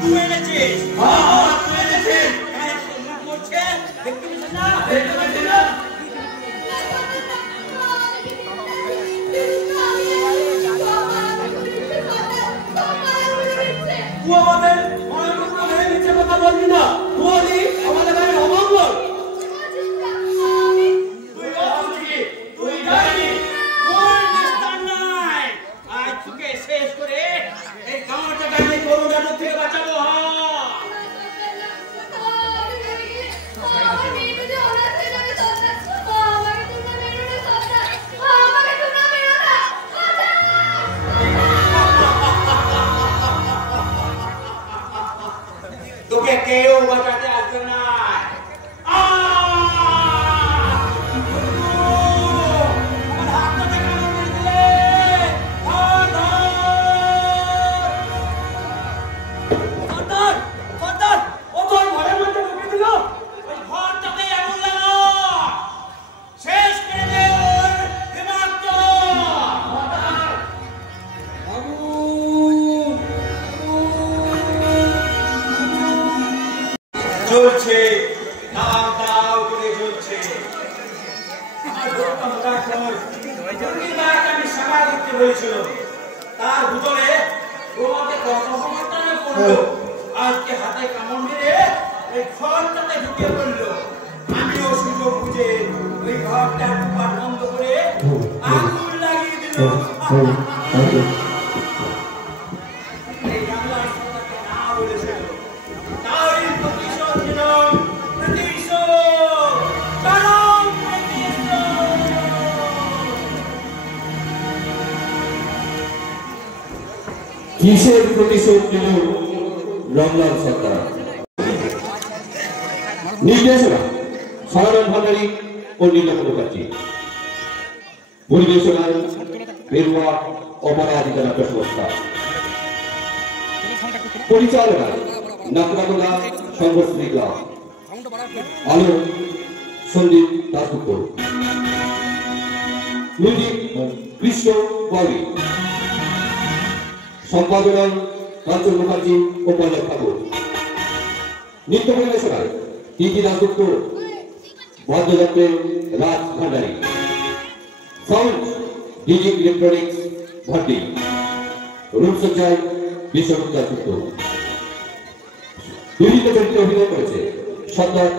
তুই এনেছিস? তুই এনেছিস? করছে দেখতে পেয়েছিস না? দেখতে পেয়েছিস না? তুই আমাদের নিচে কথা বলবি না। তুই আমাদের বাড়ির অমঙ্গল। তুই অসুখী, তুই জানি তোর নিস্তার নাই। আজ তোকে শেষ করে এই গাঁওটাকে আমি করোনার থেকে বাঁচাবো। তোকে কেউ বাঁচাতে আসবে না। চলছে দাও দাও করে চলছে। আমি সেবা করতে বলেছিল, তার ভিতরে তোমাকে কত সমর্থনে পড়লো। আজকে হাতে কামড় মেরে এই ঘরটাতে ঢুকে পড়লো। আমিও সুযোগ বুঝে ওই ঘরটা টুপাট বন্ধ করে আগুন লাগিয়ে দিল। কিসের প্রতিশোধ নিল রমলাল সরকার? নির্দেশনা সাধারণ ভান্ডারী ও নীলম মুখার্জি। পরিবেশনায় বেরুয়া অপরাধিতা নাট্য সংস্থা। পরিচালনা নাকবাগলা সংঘশ্রী ক্লাব। আলো সন্দীপ দাসগুপ্ত। মিউজিক কৃষ্ণ বাউরি। সম্পাদনায় কাঞ্চন মুখার্জি ও পল্লব ঠাকুর। নৃত্য পরিবেশনায় টিটি দাসগুপ্ত, বাদ্যযন্ত্রে Raj Bhandari. Sound DG electronics Bhandi. রূপসজ্জায় বিশ্বরূপ দাসগুপ্ত। বিভিন্ন চরিত্রে অভিনয় করেছে সর্দার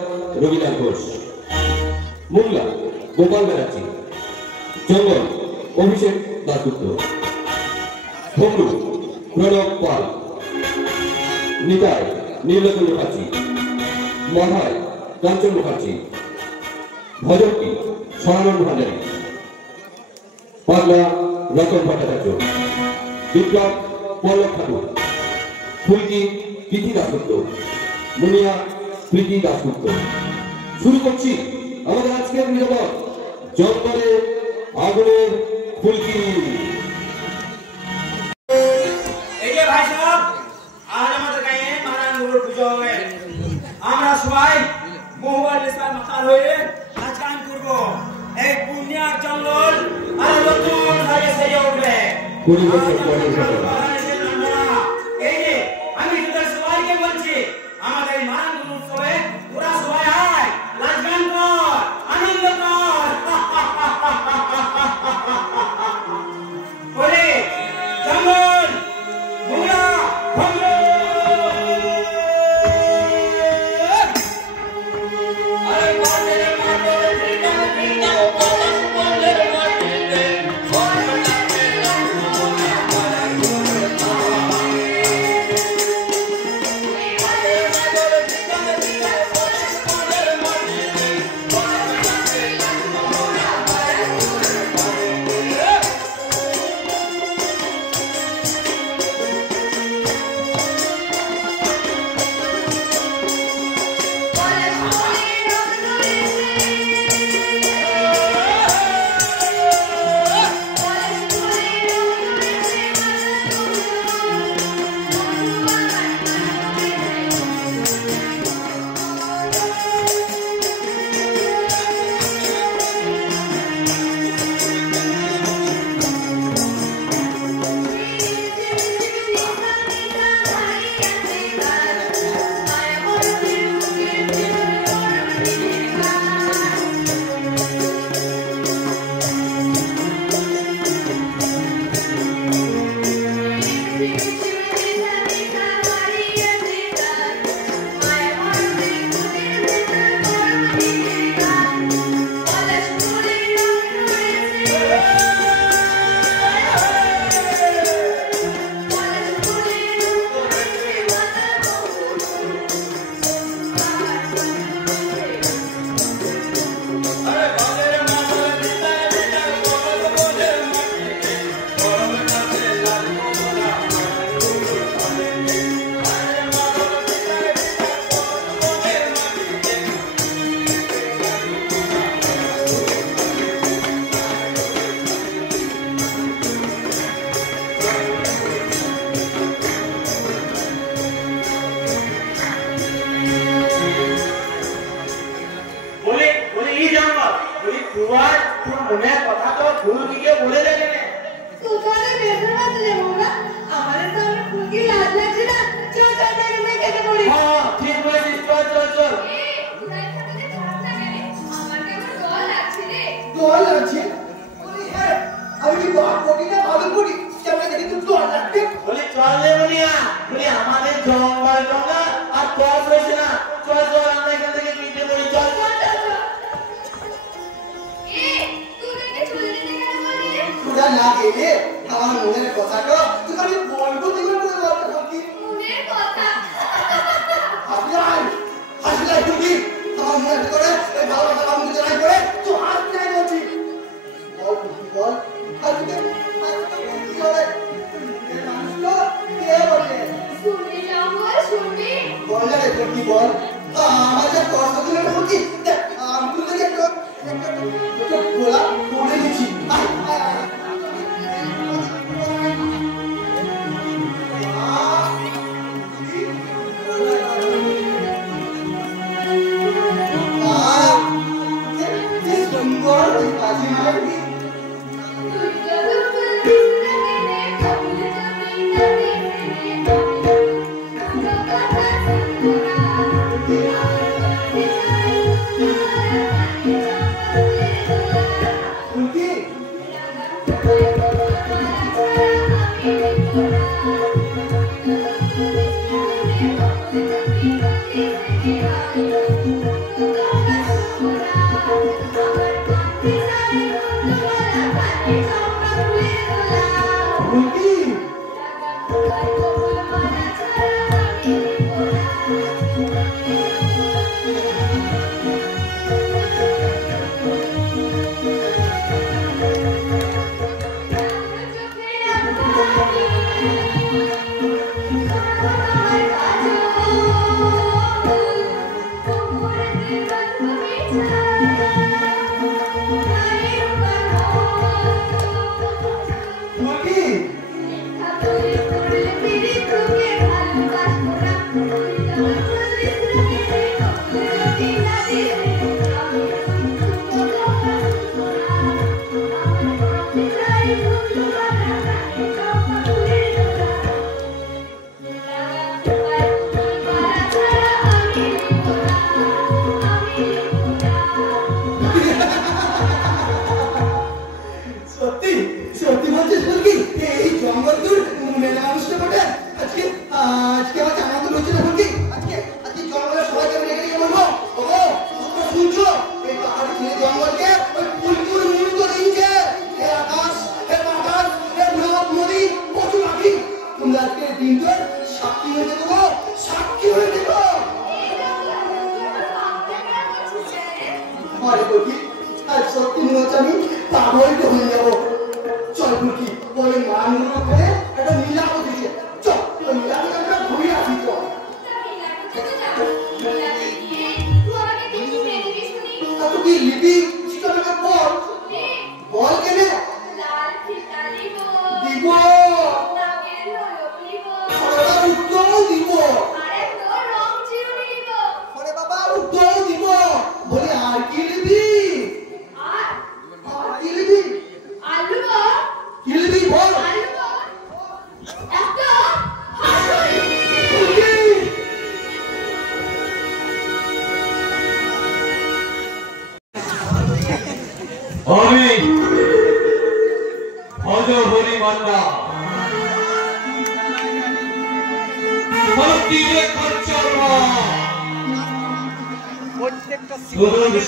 রবিলাল ঘোষ, মোংলা গোপাল ব্যানার্জি, জঙ্গল অভিষেক দাসগুপ্ত, ভঙ্গু প্রণব পাল, নিতাই নীলতন মুখার্জি, মহায় কাঞ্চন মুখার্জি, ভজনকি সনাতন ভান্ডারী, পাগলা রতন ভট্টাচার্য, বিপ্লব পল্লব ঠাকুর, ফুলকি তিথি দাসগুপ্ত, মুনিয়া প্রীতি দাসগুপ্ত। শুরু করছি আমাদের আজকের নিবেদন জঙ্গলে আগুনের ফুলকি। এই যে ভাই সাহেব, আজ আমাদের গায়ে নারায়ণগুলোর পুজো হবে। আমরা সবাই মোবাইল মাতাল হয়ে নাচ গান করবো। এই পুণ্যার জঙ্গল আর নতুন ভাবে সেজে উঠবে। এই যে আমি তোদের সবাইকে বলছি, আমাদের এই নারায়ণগুলো উৎসবে তোরা সবাই আয়, নাচ গান কর, আনন্দ কর। বলে জঙ্গল মোংলা ভঙ্গ। Bye. তো ফুলকিকে বলে দেখে নে তোকালে বেজার বাজলে মোরা আমারে সামনে ফুলকি লাজ লাগছে না চল চল দেখে কেটে পড়ি হ্যাঁ ঠিক বলেছিস চল চল চল এই তুই এখানে ঝাড় না কেন আমার কেমন ডর লাগছে রে ডর লাগছে বলি হ্যাঁ আমি কি বাপ করি না ভালো করি কেমন জানি তো ডর লাগছে বলি চল রে মুনিয়া বলি আমাদের জঙ্গল টঙ্গা আর তোর রয়েছে না চল চল আমরা এখান থেকে কেটে পড়ি চল চল এই তুই দেখে চলে যেতে কেন বললি তোরা না গেলে আমার মনের কথাটা তুই আমি বলবো তুই করে বলতে কি মনের কথা হাসলাই তুমি আমার মনে করে এই ভালোবাসা আমাকে জানাই করে তুই হাত নাই বলছি বল বল আজকে কি হবে এই মানুষটা কে বলে শুনবি জঙ্গল শুনবি বল না রে কি বল আমার যা কষ্ট দিলে না বলছি আমি তুই একটা গোলা পড়ে দিচ্ছি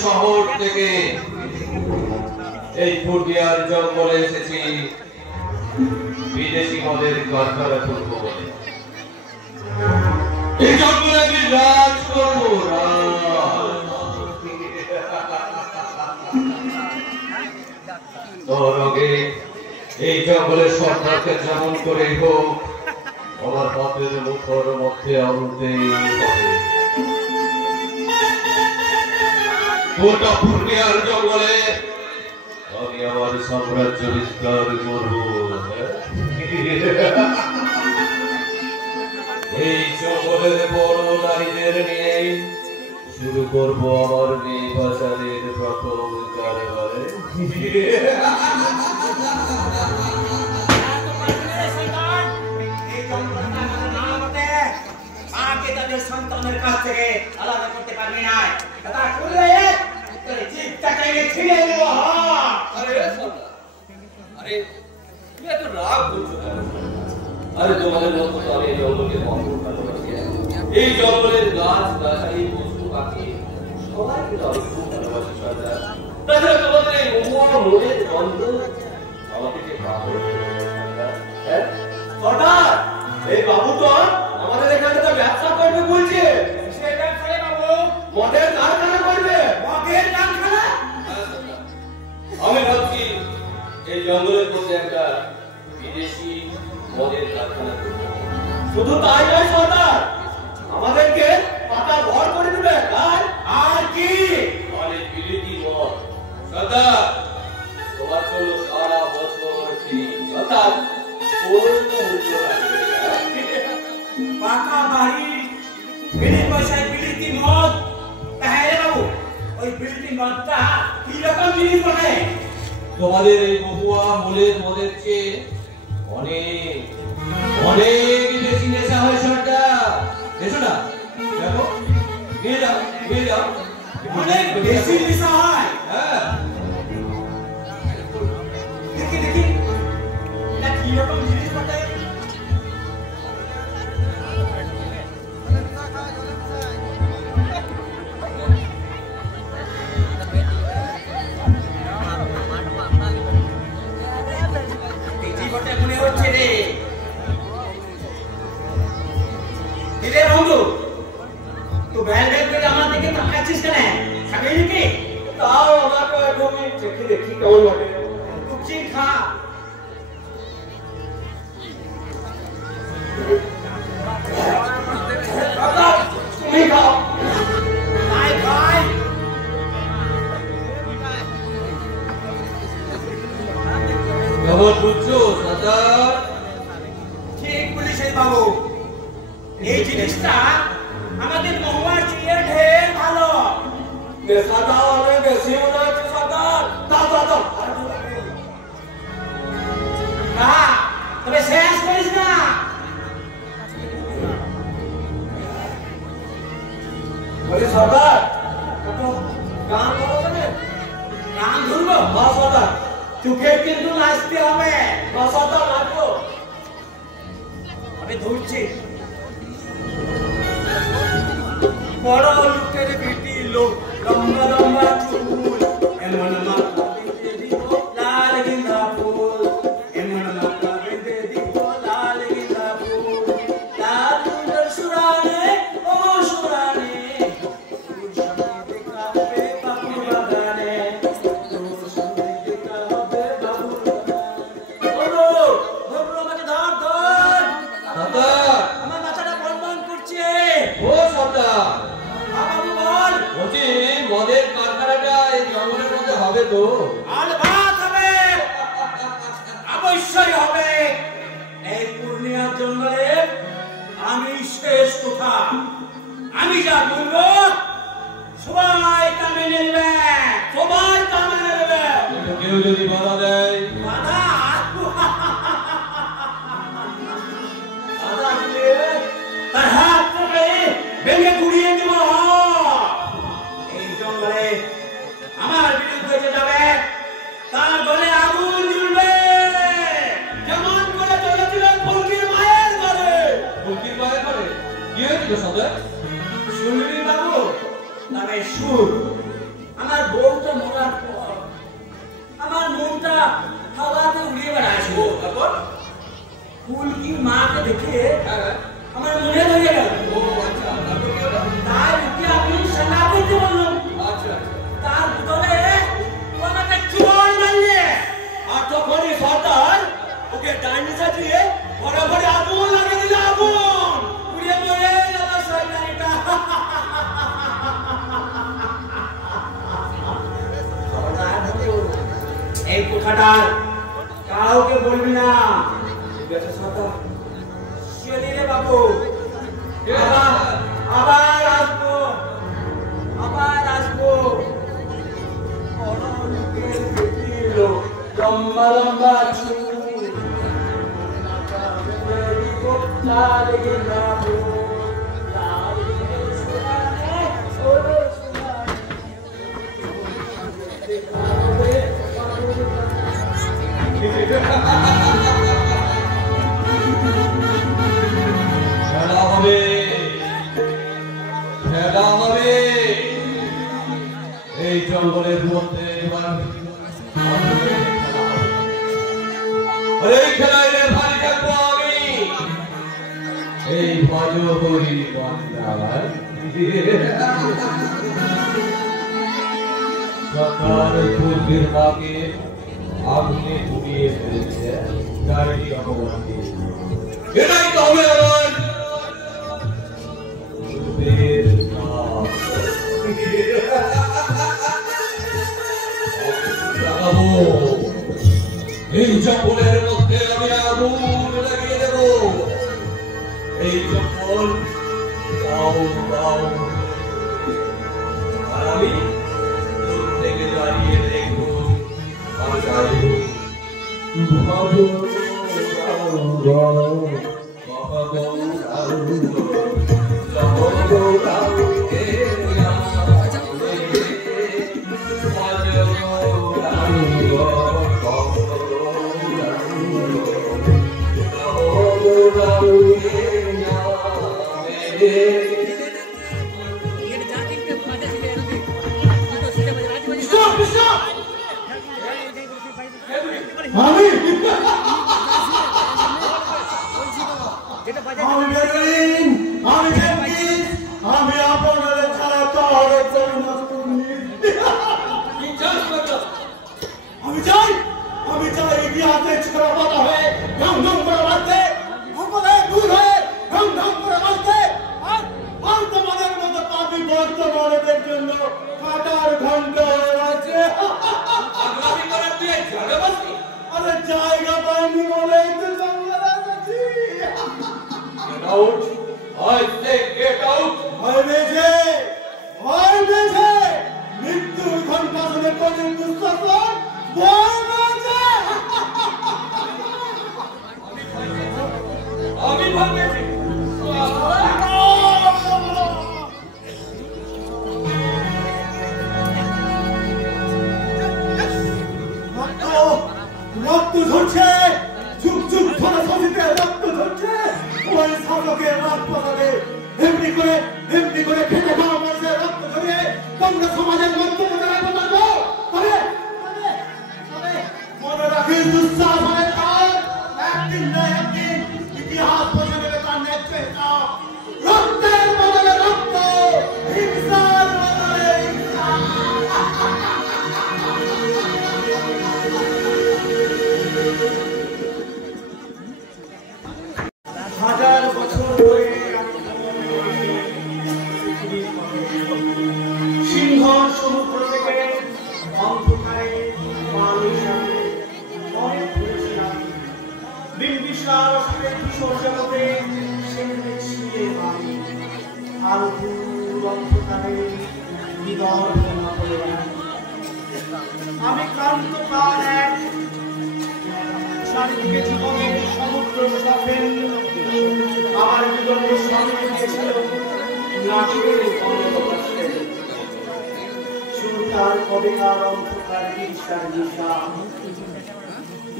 শহর থেকে এই ফুটিয়ার জঙ্গলে এসেছি বিদেশি মদের কারখানা খুলবো বলে। এই জঙ্গলে আমি রাজ করবো তোর আগে এই জঙ্গলের সরকারকে যেমন করে হোক আমার পথের মুখর মধ্যে আনতেই হবে। গোটা ফুটিয়ার জঙ্গলে আমি আমার সাম্রাজ্য বিস্তার করব। এই জঙ্গলের বড় নারীদের নিয়ে শুরু করবো আমার নির্বাচনের প্রথম কারবারে। তাদের সন্তানের কাছ থেকে আলাদা করতে পারবি না। তা করলে তোর জিভটা টেনে ছিঁড়ে দেবো। আরে আরে তুমি এত রাগ করছো কেন? আরে তোমাদের মতো তো আমি এই জঙ্গলকে ভরপুর ভালোবাসি। এই জঙ্গলের গাছ গাছালি পশু পাখি সবাইকে তো আমি খুব ভালোবাসি সর্দার। তাছাড়া তোমাদের এই মহুয়া মনের গন্ধ আমাকে যে পাগল করে সর্দার। হ্যাঁ সর্দার, এই বাবু তো আমাদের এখানে তো ব্যবসা করবে বলছে। সে ব্যবসায়ী বাবু মদের কারখানা করবে। মদের কারখানা? আমি ভাবছি এই জঙ্গলের মধ্যে একটা বিদেশি মদের কারখানা করবো। শুধু তাই নয় সর্দার, আমাদেরকে পাতা ভর করে দেবে। আর কি? অনেক বিলিতি মদ। সর্দার, তোমার জন্য সারা বছর ফ্রি, অর্থাৎ কোনো মূল্য লাগবে না। পাকা বাড়ি, বিড়ি পয়সায় বিলিতি মদ। তাহলে বাবু ওই বিলিতি মদটা কি রকম জিনিস বটে? তোমাদের এই মহুয়া মূলের মদের চেয়ে অনেক অনেক বেশি নেশা হয় সরকার। এসো না, দেখো, নিয়ে যাও, নিয়ে যাও। অনেক বেশি নেশা হয়। হ্যাঁ, দেখি দেখি এটা কি রকম জিনিস বটে? দেখি বটে মনে হচ্ছে রে। রে বন্ধু, তুই ভ্যাল ভ্যাল করে আমার দিকে তাকাচ্ছিস কেন? খাবি নাকি? তাও আমাকে একদমই দেখি দেখি কেমন লাগে। কুচি খা। তুমি খাও। খাই খাই। খবর বুঝছো সর্দার? ঠিক বলেছেন বাবু, এই জিনিসটা আমাদের মহুয়ার চেয়ে ঢের ভালো। নেশাটাও অনেক বেশি মনে হচ্ছে সর্দার। দাও দাও দাও। খা, তবে শেষ করিস না। বলি সর্দার, কত গান ধরবে না? গান ধরবো? হ্যাঁ সর্দার। তোকে কিন্তু নাচতে হবে। হ্যাঁ সর্দার, নাচবো। আমি ধরছি। বড় লোকের বেটি লোক, লম্বা লম্বা চুল, এমন মাথা বেঁধে দিব লাল গেঁদা ফুল, এমন মাথা বেঁধে দিব লাল গেঁদা ফুল, লাল ফুলের সুরানে ও সুরানে, তোর সঙ্গে দেখা হবে বাবুর বাগানে, তোর সঙ্গে দেখা হবে বাবুর বাগানে। বলো, বলো আমাকে ধর ধর। সর্দার, আমার মাথাটা বন বন করছে। ও সর্দার, বাবু বল। বলছি মদের কারখানাটা এই জঙ্গলের মধ্যে হবে তো? আর ভাত হবে, অবশ্যই হবে। এই পূর্ণিয়ার জঙ্গলে আমি শেষ কথা। আমি যা বলবো সবাই কামে নেবে, সবাই কামে নেবে। কিন্তু কেউ যদি বাধা দেয়? বাধা বাধা দিলে তার হাত থেকে ভেঙে গুড়িয়ে দেব। এই জঙ্গলে আমার বিরুদ্ধে যে যাবে তার গলে আগুন জ্বলবে, যেমন করে চলেছিল ফুলকির মায়ের ঘরে। ফুলকির পায়ে করে? কি হয়েছিল সর্দার? শুনবি বাবু, নামে সুর। আমার বউটা মরার পর আমার মনটা হাওয়াতে উড়িয়ে বেড়াচ্ছিল। তারপর ফুলকির মাকে দেখে আমার মনে ধরে গেল। ও আচ্ছা, তারপর কি হলো? তাই ওকে আমি সেনা করতে বললাম। আচ্ছা আচ্ছা। তার ভিতরে ও আমাকে চোর মারলে। আর তখনই সর্দার ওকে ডাইনি সাজিয়ে ঘরে ঘরে আগুন লাগিয়ে দিল। আগুন উড়িয়ে মরে গেল শয়তানিটা। এই কথাটা কাউকে বলবি না। ঠিক আছে সর্দার। চলি রে এই জঙ্গলের মধ্যে এই খেলায় ভারী থাকবো আমি এই ভজ করি সরকার পূর্বের মাকে আগুনে পুড়িয়ে ফেলেছে গাড়ি অপমান এটাই তো হবে আমার পূর্বের এই জঙ্গলের মধ্যে আমি আগুন লাগিয়ে দেব এই জঙ্গল আর আমি দূর থেকে দাঁড়িয়ে দেখবো আর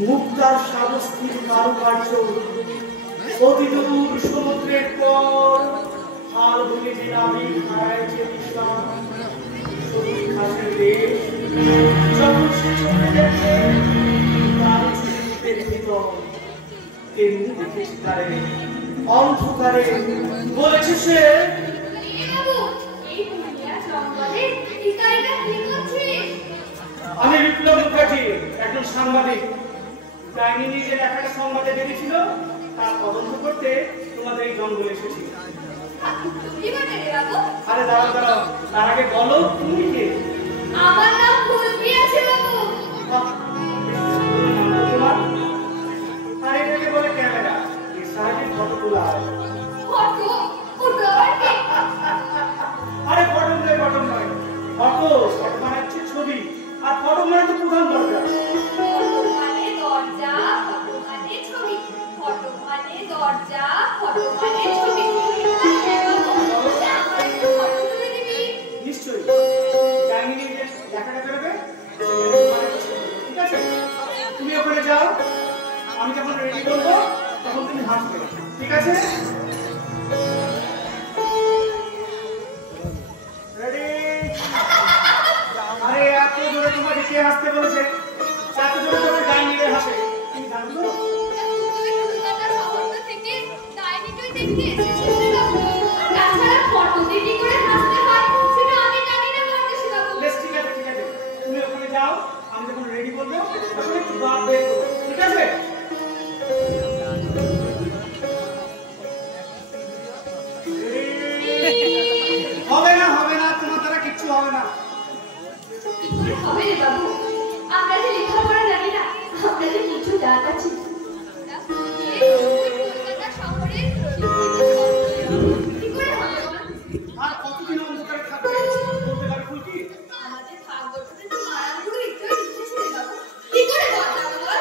মুক্তার সাবস্তির কারুকার্য অতিদূর সমুদ্রের পর হাল ভুলে যে নামে হারাইছে বিশ্রাম সবুজ ঘাসের দেশ যখন সে চলে গেছে তার স্মৃতির ভিতর তেমনি দেখেছি তারে অন্ধকারে বলেছে সে আমি বিপ্লব মুখার্জি একজন সাংবাদিক ডাইনি যে লেখাটা সংবাদে বেরিয়েছিল তা তদন্ত করতে তোমাদের এই জঙ্গলে এসেছি আরে দাঁড়াও দাঁড়াও তার আগে বলো তুমি কে আমার নাম ফুলকি আছে বাবু তোমার আরে এটাকে বলে ক্যামেরা এই সাহায্যে ফটো তোলা হয় ফটো ফটো আরে ফটো নয় ফটো মানে হচ্ছে ছবি আর ফটো মানে তো প্রধান দরকার ফটো মানে দরজা ফটো মানে ছবি ফটো মানে দরজা ভগবানের ছবি। হ্যাঁ বাবু, আমার একটু ফটো তুলে দিবি? নিশ্চয়ই ডাইনিং এ লেখাটা বেরোবে, ঠিক আছে? তুমি ওখানে যাও, আমি যখন রেডি করবো তখন তুমি হাসবে, ঠিক আছে? রেডি? আরে এত জোরে তোমাকে কে হাসতে বলেছে? এত জোরে তোমার ডাইনিং এ হাসে, তুমি জানো তো? তুই কলকাতা শহর থেকে ডাইনিটাই দেখতে এসেছিস রে বাবু। আর তাছাড়া ফটোতে কি করে হাসতে হয় সেটা আমি জানি না পরদেশি বাবু। বেশ, ঠিক আছে ঠিক আছে, তুমি ওখানে যাও, আমি যখন রেডি করবো তখন একটু দাঁত বের করো, ঠিক আছে? হবে না, তোমার দ্বারা কিচ্ছু হবে না। কি করে হবে রে বাবু? আমরা যে লেখাপড়া জানি না, আমরা যে কিছু জাত আছি। কলকাতা শহরের কি করে হবে বল? আর কতদিন অন্ধকারে থাকবে বলতে পারো ফুলকি? আমাদের ভাগ্যটাতে তো মারাগুলো একটু লিখেছে রে বাবু। কি করে বলতে বল?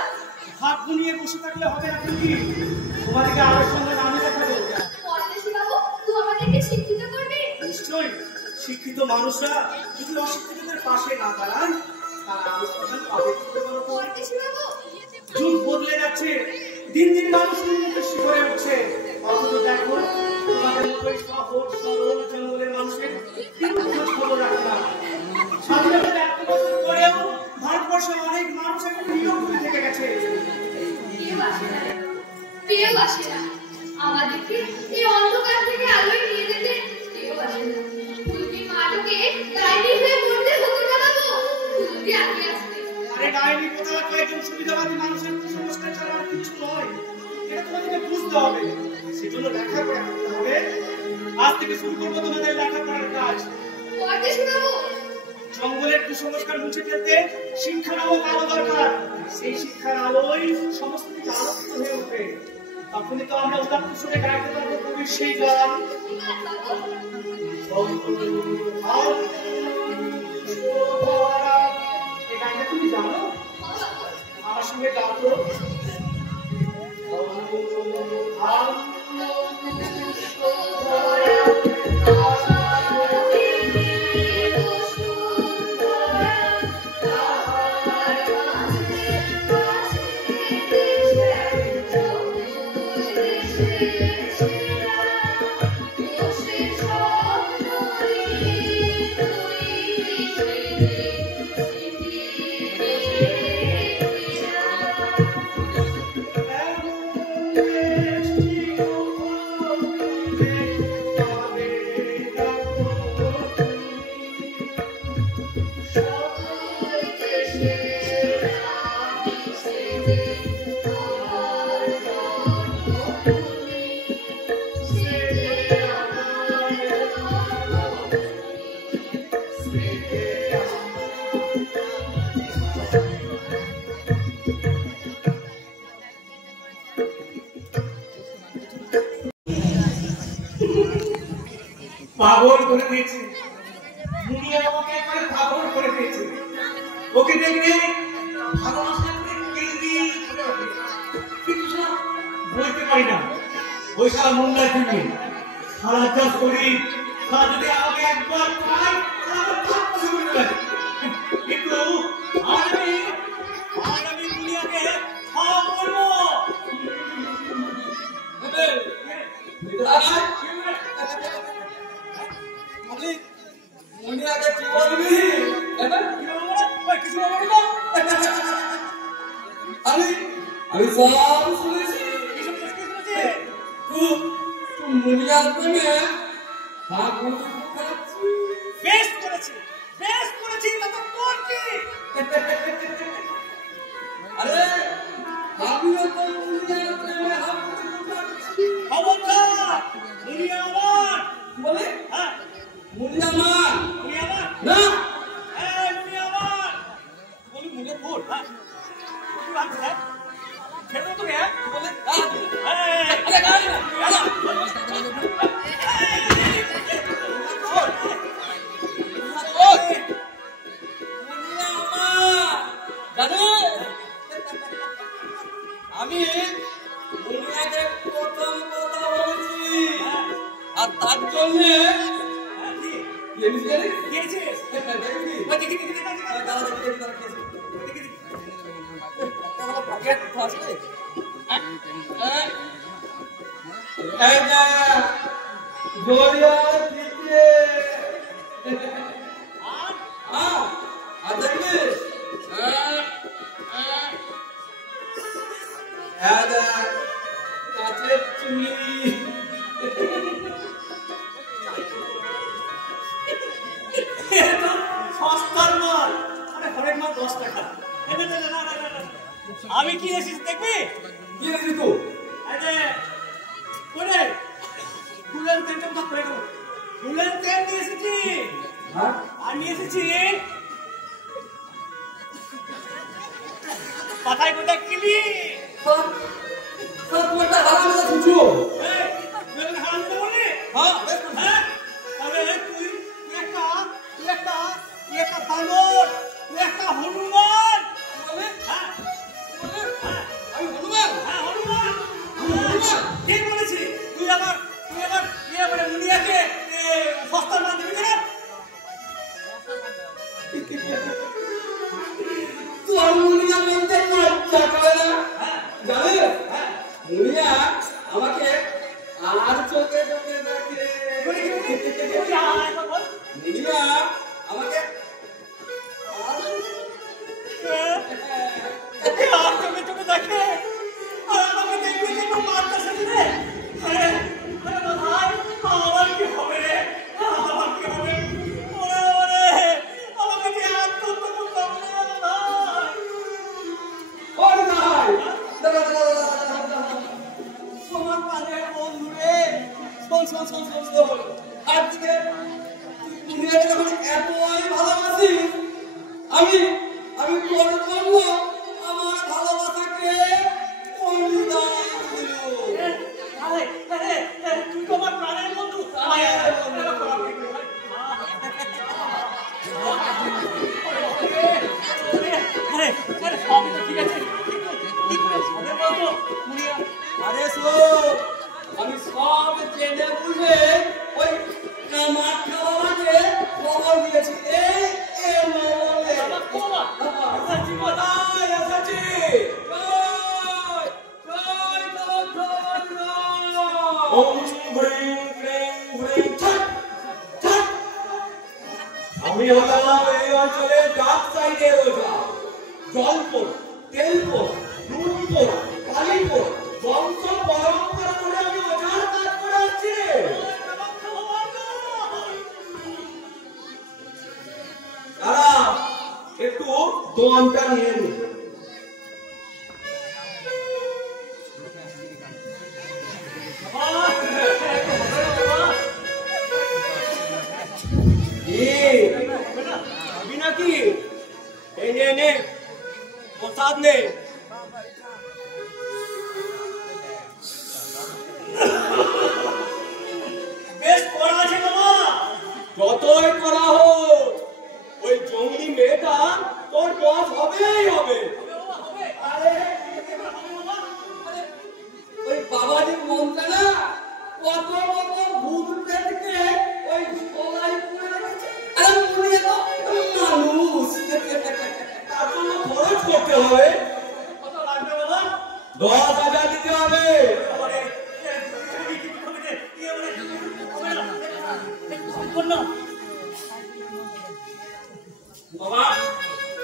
হাত নিয়ে বসে থাকলে হবে না ফুলকি, তোমাদেরকে আরো সঙ্গে নামে দেখাবো। পরদেশি বাবু, তুই আমাদেরকে শিক্ষিত করবি? নিশ্চয়ই, শিক্ষিত মানুষরা যদি অশিক্ষিতদের পাশে না দাঁড়ায় তারা আরো সমাধান পাবে কি করে বলো তো? পরদেশি বাবু, যুগ বদলে যাচ্ছে, দিন দিন মানুষ উন্নতির শিখরে উঠছে, অথচ দেখো তোমাদের মতোই সহজ সরল জঙ্গলের মানুষের কেউ কোনো খবর রাখে না। স্বাধীনতার 100 বছর পরেও ভারতবর্ষে অনেক মানুষ এখন নিরক্ষরে থেকে গেছে। কেউ আসে না রে বাবু, কেউ আসে না। আমাদেরকে এই অন্ধকার থেকে আলোয় নিয়ে যেতে কেউ আসে না। তুই মাঠকে ডাইনি হয়ে মরতে হতো না বাবু, তুই আগে আসতে। আরে ডাইনি কোথাও কয়েকজন সুবিধাবাদী মানুষের কুসংস্কার ছাড়া আর কিছু নয়, এটা তোমাদেরকে বুঝতে হবে। সেজন্য লেখাপড়া করতে হবে। আজ থেকে শুরু করবো তোমাদের লেখাপড়ার কাজ। পরদেশি বাবু, জঙ্গলের কুসংস্কার মুছে ফেলতে শিক্ষা নামক আলো দরকার। সেই শিক্ষার আলোয় সমস্ত কিছু আলোকিত হয়ে উঠবে। তখনই তো আমরা উদাত্ত সুরে গাইতে পারবো কবির সেই গান। এই গানটা তুমি জানো? আমার সঙ্গে গাও তো। পাগল করে দিয়েছে, দুনিয়া আমাকে একবারে পাগল করে দিয়েছে। ওকে দেখলে ভালোবাসা করে কেঁদে চলে ওঠে, কিন্তু স্যার বলতে পারি না। ওই সারা মুন্ডা থেকে সারা চাষ করি, সারা যদি আমাকে একবার পাই তাহলে ভাত পছন্দ করে। কিন্তু আজ আমি দুনিয়াকে খাওয়া করবো। আমি সব শুনেছি। মুনিয়ার প্রেমে বেশ করেছি, বেশ করেছি, তারপর তোর কি? আরে আমিও তো মুনিয়ার প্রেমে খবরদার, মুনিয়া আমার বলে হ্যাঁ, মুনিয়া আমার মুনিয়া আমার না মুনিয়া আমার বলি মুনিয়া তোর হ্যাঁ, তুই ভাবছিস হ্যাঁ ছেড়ে দাও তুমি হ্যাঁ বলে আমি মুনিয়াকে প্রথম কথা বলেছি আর তার জন্য আমি কি এসেছি দেখবি? কি এসেছি তো? ফুলের তেলটা ফুলের তেল নিয়ে এসেছি। আর নিয়ে এসেছি পাতায় কোথায় কিলি হনুমান ঠিক বলেছি। তুই আবার মুনিয়াকে সস্তার মান দিবি না? আমাকে আর চোখে চোখে দেখে আমাকে চোখে দেখে আমাকে দেখবি কেন মারতে সাথে রে? আমার কি হবে রে? আমার কি হবে? আমাকে দিয়ে আত্মহত্যা করতে হবে তোমার পানের বন্ধু রে। শোন আজকে তুই যখন এতই ভালোবাসিস আমি করে করবো আমার ভালোবাসাকে তুই তো আমার প্রাণের বন্ধু। সব ঠিক আছে। আরে আমি সব জেনে বুঝে ওই কামার খাওয়াকে খবর দিয়েছি। আমি হলাম এই অঞ্চলের ডাক সাইডের ওঝা। জলপোর, তেলপোর, নুনপোর, কালীপোর বংশ পরম্পরা ধরে আমি ওঝার কাজ করে আসছি। তারা একটু দোয়ানটা নিয়ে নিন। নাকি নে প্রসাদ নে। বেশ করা আছে বাবা। যতই করা হোক ওই জঙ্গলি মেয়েটা তোর বস হবেই হবে। ওই বাবাজির মনটা না কত কত ভূত পেটকে ওই গলায় পুরে রেখেছে। আরে মনে তো মানুষ তার জন্য খরচ করতে হবে। কত লাগবে বাবা? 10,000 দিতে হবে। বাবা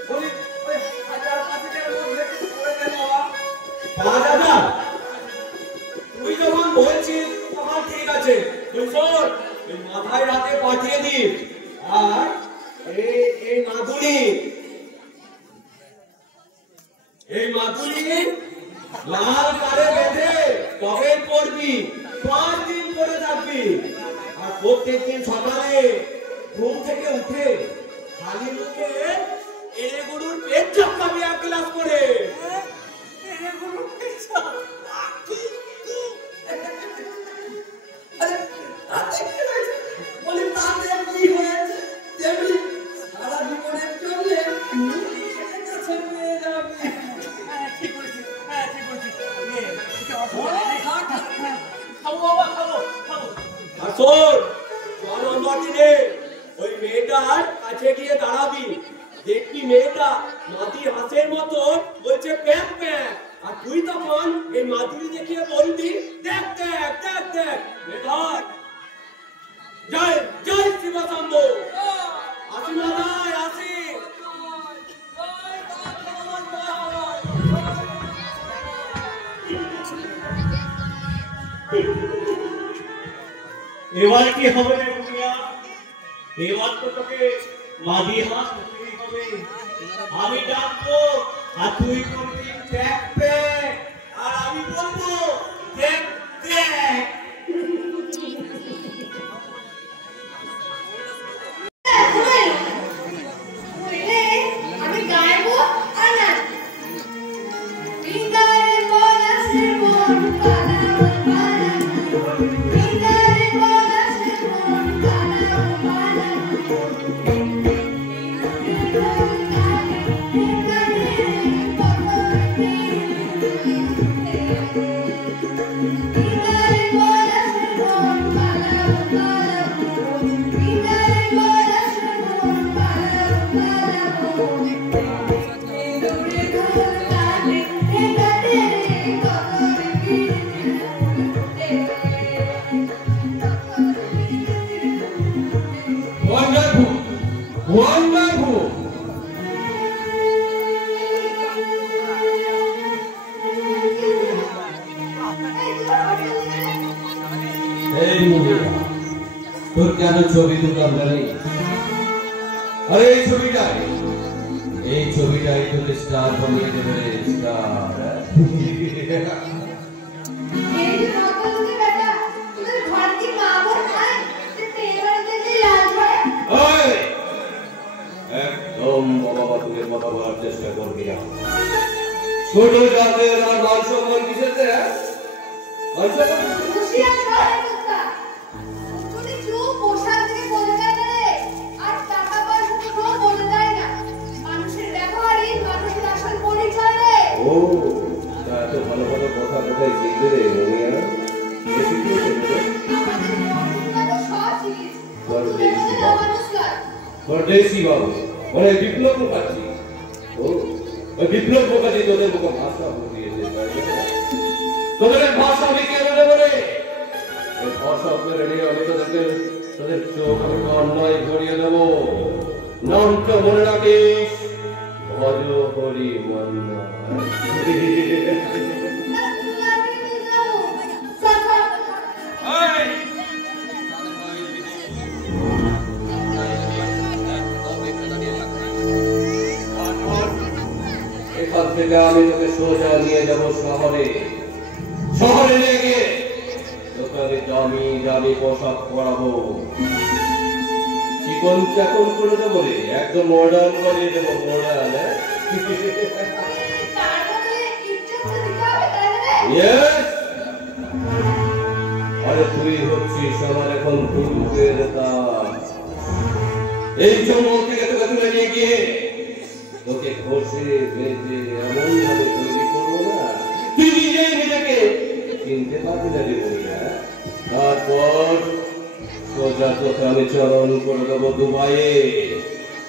বলি ওই 1,000-5,000 মধ্যে কিছু করে দেন বাবা। 5,000 তুই যখন বলছিস তখন ঠিক আছে। তুই শোন, এই মাথায় রাতে পাঠিয়ে দিস। আর এই মাদুলি লাল কারে বেঁধে তবে করবি। 5 দিন করে থাকবি। আর প্রত্যেকদিন সকালে ঘুম থেকে উঠে খালি মুখে এড়ে গরুর পেট চাপকাবি 1 গ্লাস করে। এড়ে গরুর পেট চাপ বলি তাতে কি হয়েছে? তেমনি সারা জীবনের জন্য কাছে পেয়ে যাবে। ঠিক বলেছিস। খাবো বাবা, খাবো। আর শোন, জন্মদিনের দিনে ওই মেয়েটার কাছে গিয়ে দাঁড়াবি। দেখবি মেয়েটা মাটি হাঁসের মতো বলছে প্যাক প্যাক, আর তুই তখন এই মাধুরী দেখিয়ে বলবি দেখ দেখ দেখ দেখ। মেঘার জয় জয় শিবশম্ভ, আসি মাদায় আসি। এবার কি হবে রে বুঝিয়া? এবার তো তোকে মাঝি হাত করতেই হবে। আমি ডাকবো আর তুই করবি দেখ দেখ, আর আমি বলবো দেখ দেখ। আমি গাইবো আর না তোর কেন ছবি তুললাম জানি? আরে এই ছবিটাই তোকে স্টার বানিয়ে দেবে রে, স্টার। একদম বাবা তুলের কথা বলার চেষ্টা করবি না। ছোট জাতের আর মান সম্মান কিসেতে? ও এত ভালো ভালো কথা কোথায় শিখবে রে রমিয়া? পরদেশি বাবু মানে বিপ্লব মুখার্জি। ও ওই বিপ্লব মুখার্জি তোদের মুখে ভাষা বলিয়েছে, তোদের ভাষা আমি কেন দেবো রে? ভাষা করে নিয়ে আমি তোদের চোখ আমি অন্যায় করিয়ে দেবো। নামটা মনে রাখিস, ভজ হরি মন্না। এখান থেকে আমি তোকে সোজা নিয়ে যাবো শহরে। শহরে নিয়ে গিয়ে তোকে আমি দামি দামি পোশাক পরাবো, চিকন চাকন করে দেবো রে, একদম মডার্ন বানিয়ে দেবো, মডার্ন। আরে তুই হচ্ছিস আমার এখন দুর্ভোগের দাস। এই জঙ্গল থেকে তোকে তুলে নিয়ে গিয়ে তোকে ঘষে বেঁধে এমন ভাবে তৈরি করবো না তুই নিজেই নিজেকে চিনতে পারবি না রে বলিয়া। তারপর সোজা তোকে আমি চরণ করে দেবো দুবাইয়ে,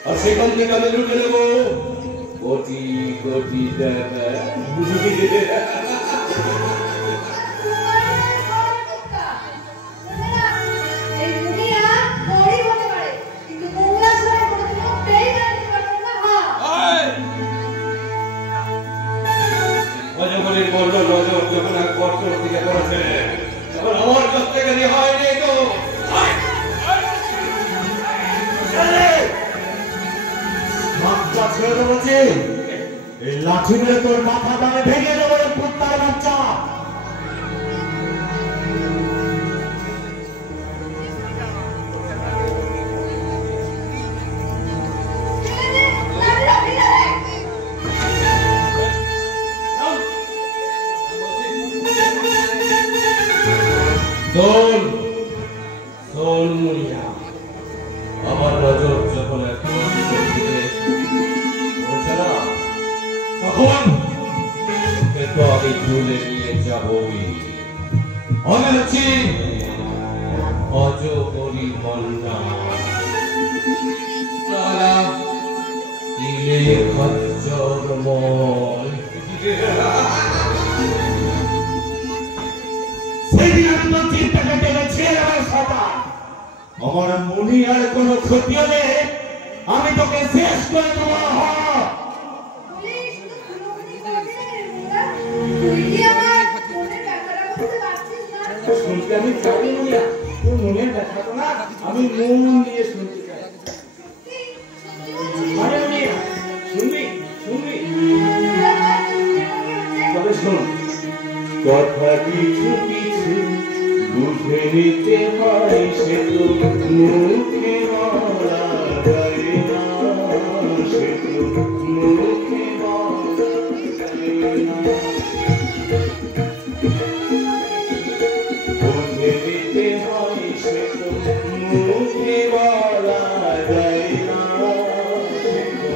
আর সেখান থেকে আমি লুটে নেবো কোটি কোটি টাকা। অজগরের বলল নজর যখন একবার তোর দিকে পড়েছে তখন আমার কাছ থেকে রেহাই নেই তো। মাথা ছেড়ে দেবো যে এই লাঠি মেরে তোর মাথা দাঁড়ে ভেঙে দেবো কুত্তার বাচ্চা। শোন মুনিয়া, আমার নজর যখন একবার তোর দিকে পড়ছে না তখন তোকে তো আমি তুলে নিয়ে যাবই। আমি হচ্ছি অজ আমার মনি আর কোনো ক্ষতি হলে আমি তোকে শেষ করে দেবো। শুনতে আমি চাই মনিয়া, তোর মনের ব্যথাটা না আমি মন দিয়ে শুনতে চাই। আরে মনিয়া, শুনবি শুনবি? তবে শোন, কথা কিছু কিছু বুঝে নিতে হয়, সে তো মুখে বলা যায় না, সে তো মুখে বলা যায় না। বুঝে নিতে হয়, সে তো মুখে বলা যায় না, সে তো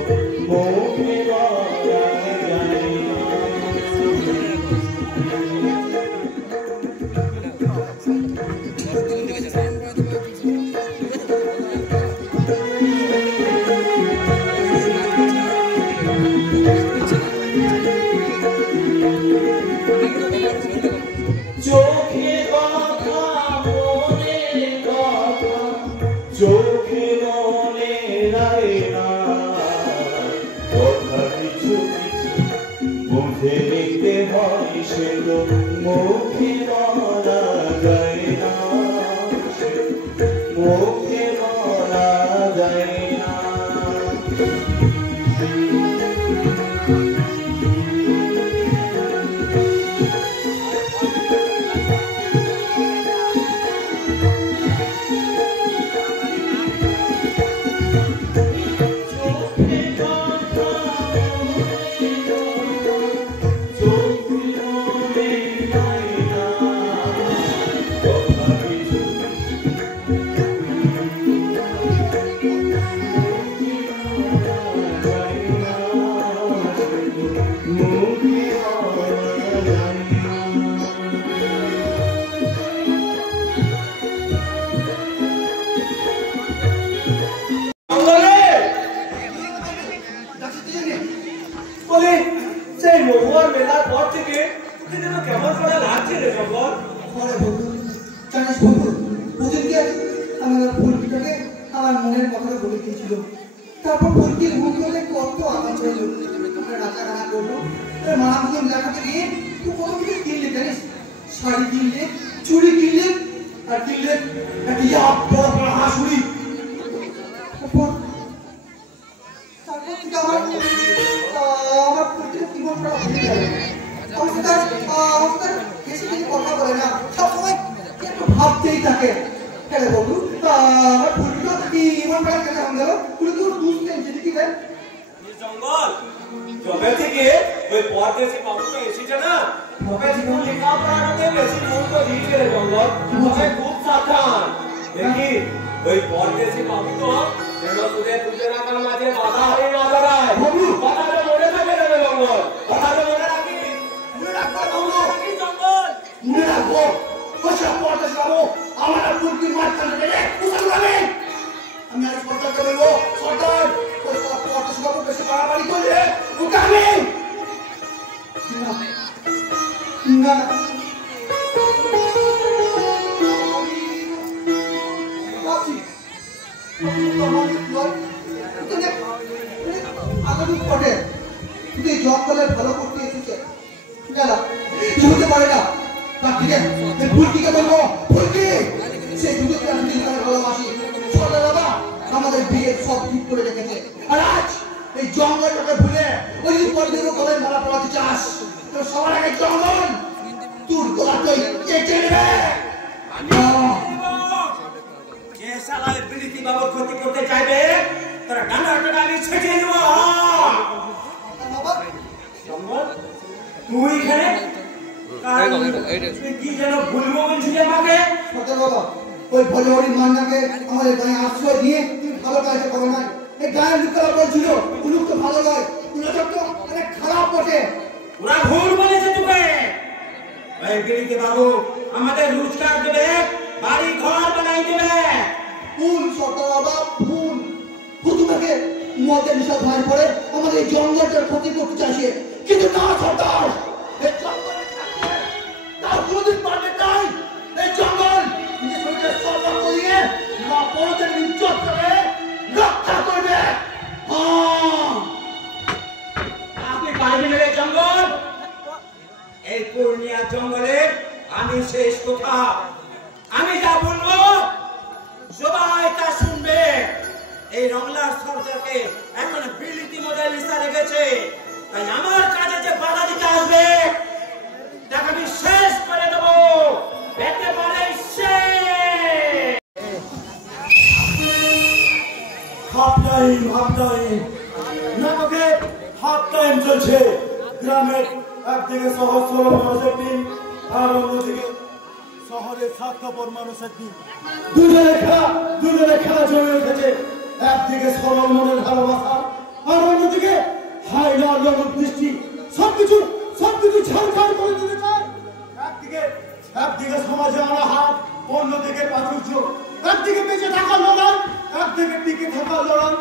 মুখে বলা যায় না। চোখে কথা মনে কথা, চোখে মনে রায় না, কথা কিছু কিছু বুঝে নিতে হয়, সে তো মুখে বলা যায় না, সে মুখে বলা যায় না। বলে সেই মহুয়ার মেলার পর থেকে যেন কেমন করে লাগছে রে জগৎ। পরে বন্ধু জানিস বন্ধু, ওদিনকে আমার ফুলকিটাকে আমার মনের কথাটা বলে দিয়েছিল। তারপর ফুলকির মুখ হলে কত আঘাত হইল, আমরা রাখা রাখা করলো। মারামুখম দেখাতে গিয়ে তুই কত কিছু কিনলে জানিস? শাড়ি কিনলে, চুড়ি কিনলে, আর কিনলে একটা বড় বড় হাঁসুড়ি। তারপর থেকে আমার ফুলকিটা জীবন করা হয়ে গেল। বেশি কিছু কথা বলে না, সবসময় একটু ভাবতেই থাকে। কেন বন্ধু আমার ফুলকিটা কি এমন করা কেন হয়ে গেল? ফুলকি ওর দুধ নেই যেদিকে দেয় জঙ্গল জবে থেকে ওই পরদেশি বাবুটা এসেছে না, তবে জীবন লেখাপড়াতে বেশি গুরুত্ব দিয়েছে রে জঙ্গল। তবে খুব সাবধান দেখি ওই পরদেশি বাবু তো যেন তোদের দুজনাকার মাঝে বাধা হয়ে না দাঁড়ায়। কথাটা মনে থাকে রে জঙ্গল, কথাটা মনে রাখি। মনে রাখবো বন্ধু, জঙ্গল মনে রাখবো। ওইসব পরদেশি বাবু আমার আর ফুলকির মাঝখানে গেলে কুশল হবে। আমি আজ সরকারকে বলবো, সরকার ওইসব পরদেশি বাবু বেশি বাড়াবাড়ি করলে ওকে আমি না ভাবছি আগামী পটে তুই জঙ্গলে ভালো করতে এসেছে হতে পারে না। তার থেকে ফুলকিকে বলবো, ফুলকি সেই দুটোকে আমি ভালোবাসি। ছোট বাবা আমাদের বিয়ের সব ঠিক করে রেখেছে, আর আজ এই জঙ্গলটাকে ভুলে ওই পরদিন গলায় মারা পড়াতে চাস, তো সবার আগে জঙ্গল তোর গলাটাই কেটে নেবে। যে শালায় বিলিতি বাবুর ক্ষতি করতে চাইবে তারা ডান্ডাটা আমি ছেড়ে দেব। বাবা জঙ্গল তুই এখানে কি যেন ভুলবো বলছিস আমাকে? ছোট বাবা ওই ভোলেওয়ারির মান্নাকে আমাদের গায়ে আশ্রয় দিয়ে তুমি ভালো কাজটা করো না। এই গায়ের লোকেরা বলছিল লোক তো ভালো নয়, লোক তো অনেক খারাপ বটে। ওরা ভুল বলেছে তোকে। এই বিলিতি বাবু আমাদের রোজগার দেবে, বাড়ি ঘর বানাই দেবে। ফুল ছোট বাবা ফুল তোমাকে মদের নেশা ধরার পরে আমাদের এই জঙ্গলটার ক্ষতি করতে চাইছে, কিন্তু না সরকার এই জঙ্গলে থাকতে তার কোনোদিন পারবে তাই। এই জঙ্গল নিজের শরীরে সর্ব করিয়ে এই রংলার সরকারকে এখন বিলিতি মডেল লিসা রেখেছে। তাই আমার কাজে যে বাধা দিতে আসবে তাকে আমি শেষ করে দেবো, একেবারে শেষ। হাফ টাইম নাটকে হাফ টাইম চলছে। গ্রামের একদিকে সহজ সরল মানুষের টিম, আর অন্যদিকে শহরের স্বার্থপর মানুষের টিম। দুজনে খেলা জমে উঠেছে। একদিকে সরল মনের ভালোবাসা, আর অন্যদিকে হাইলা লোক দৃষ্টি সবকিছু ছাড়খাড় করে দিতে চায়। একদিকে সমাজে অনাহার, অন্যদিকে প্রাচুর্য। একদিকে বেঁচে থাকার লড়াই, একদিকে টিকে থাকার লড়াই।